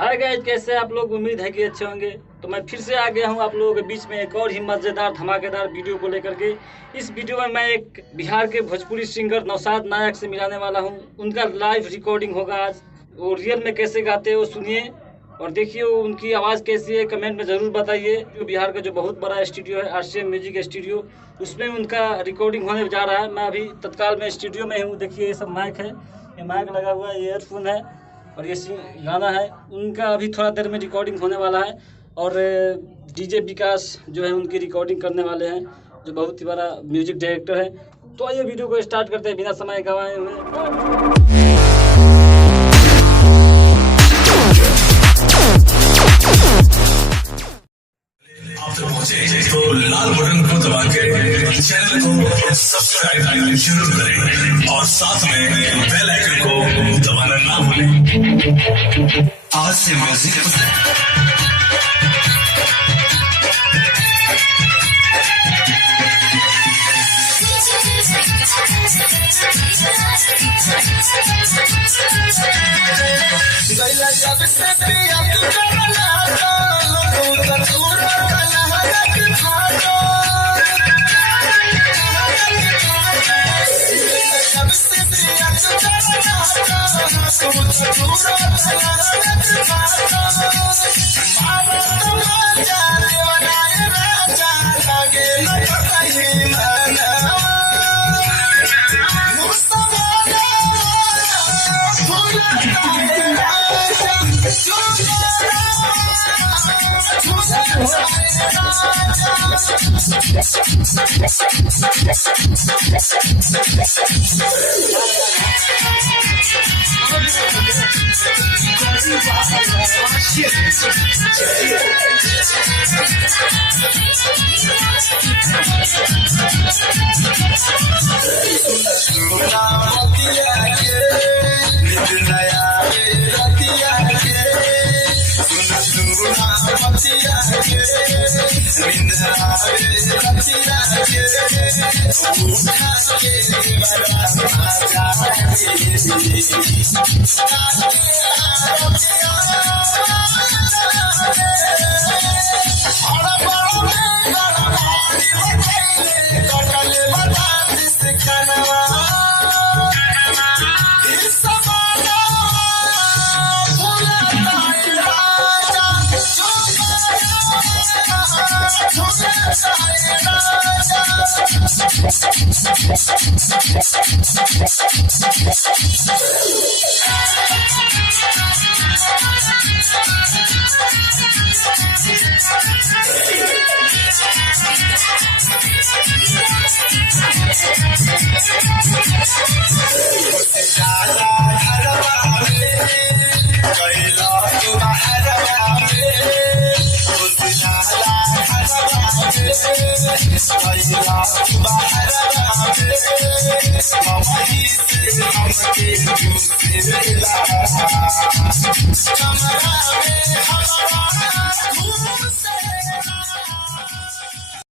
Hi guys, कैसे आप लोग? उम्मीद है कि अच्छे होंगे। तो मैं फिर से आ गया हूँ आप लोगों के बीच में एक और ही मज़ेदार धमाकेदार वीडियो को लेकर के। इस वीडियो में मैं एक बिहार के भोजपुरी सिंगर नौशाद नायक से मिलाने वाला हूँ। उनका लाइव रिकॉर्डिंग होगा आज। वो रियल में कैसे गाते हैं वो सुनिए और देखिए उनकी आवाज़ कैसी है, कमेंट में ज़रूर बताइए। जो बिहार का जो बहुत बड़ा स्टूडियो है RCM म्यूजिक स्टूडियो, उसमें उनका रिकॉर्डिंग होने जा रहा है। मैं अभी तत्काल में स्टूडियो में हूँ। देखिए ये सब माइक है, ये माइक लगा हुआ है, ये ईयरफोन है और ये गाना है। उनका अभी थोड़ा देर में रिकॉर्डिंग होने वाला है और DJ विकास जो है उनकी रिकॉर्डिंग करने वाले हैं, जो बहुत ही बड़ा म्यूजिक डायरेक्टर है। तो आइए वीडियो को स्टार्ट करते हैं बिना समय गंवाए हुए। तो लाल बटन को दबा के चैनल को सब्सक्राइब जरूर करें और साथ में बेल आइकन को दबाना ना भूलें। आज से म्यूजिक Come on,